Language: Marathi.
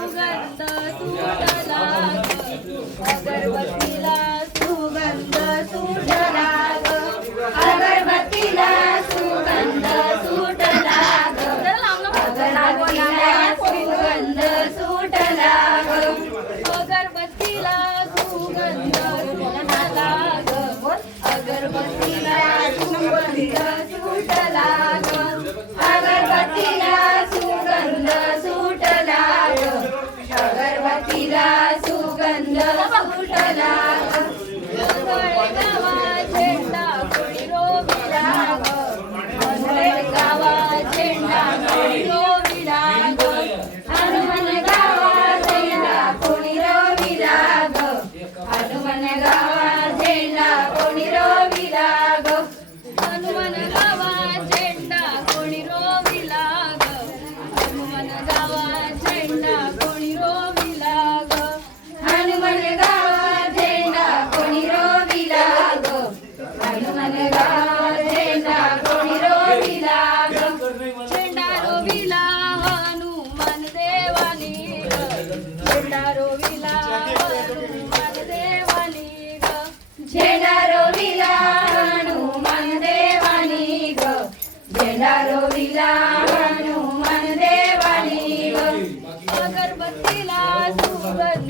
सुगंध सुटला झेंडा रोविला हनुमान देवानी. अगरबत्तीला सुगंध